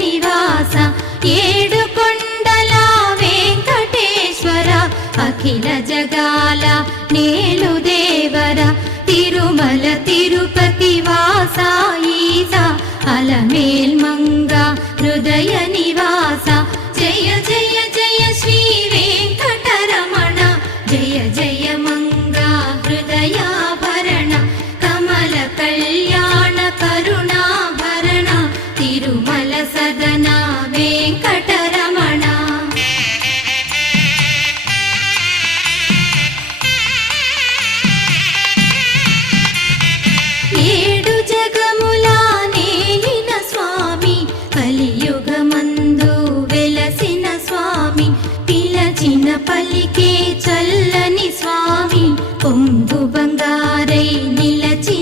నివాస ఏడు కొండల వెంకటేశ్వర అఖిల జగాల నేలు దేవర తిరుమల తిరుపతి వాస ఈస అలమేల్ మంగ హృదయ నివాస జయ జయ జయ శ్రీ వెంకటరమణ జయ జయ మంగ హృదయాభరణ కమల కళ్యాణ కరుణాభరణ తిరుమల సదన వెంకటరమణ ఏడు జగముల నేలిన స్వామి కలియుగమందు వెలసిన స్వామి పిలచిన పలికే చల్లని స్వామి పొంగు బంగారై నిలచిన